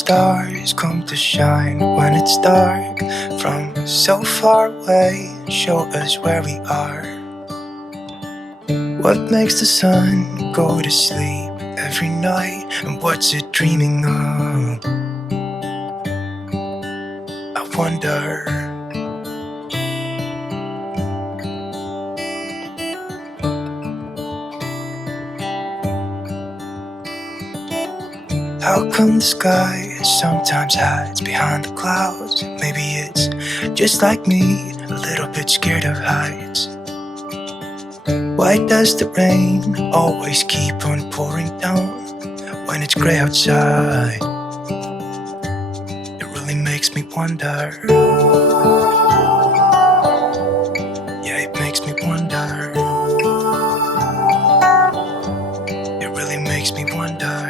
stars come to shine when it's dark? From so far away, show us where we are. What makes the sun go to sleep every night? And what's it dreaming of? I wonder. How come the sky sometimes hides behind the clouds? Maybe it's just like me, a little bit scared of heights. Why does the rain always keep on pouring down when it's gray outside? It really makes me wonder. Yeah, it makes me wonder. It really makes me wonder.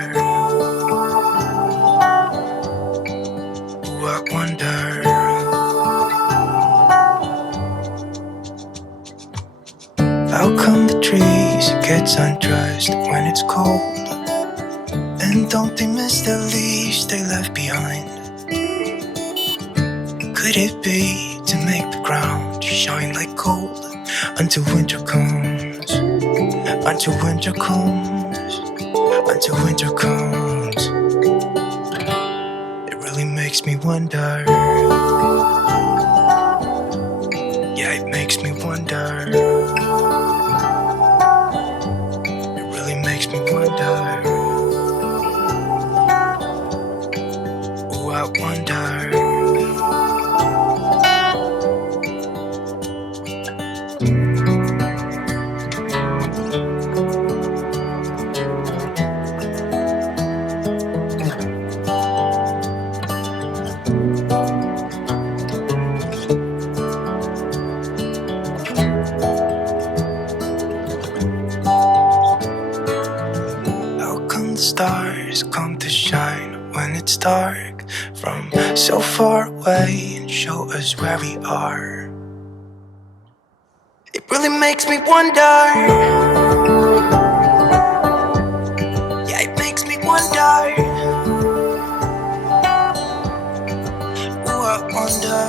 I wonder. How come the trees get undressed when it's cold? And don't they miss the leaves they left behind? Could it be to make the ground shine like gold until winter comes? Until winter comes. Until winter comes. Makes me wonder. Yeah, it makes me wonder. It really makes me wonder. Oh, I wonder. Stars come to shine when it's dark from so far away and show us where we are. It really makes me wonder. Yeah, it makes me wonder. Oh, I wonder.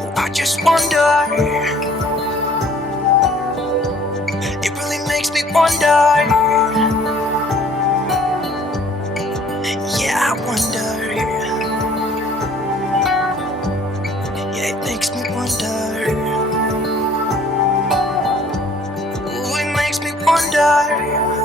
Oh, I just wonder. Makes me wonder. Yeah, I wonder. Yeah, it makes me wonder. Ooh, it makes me wonder.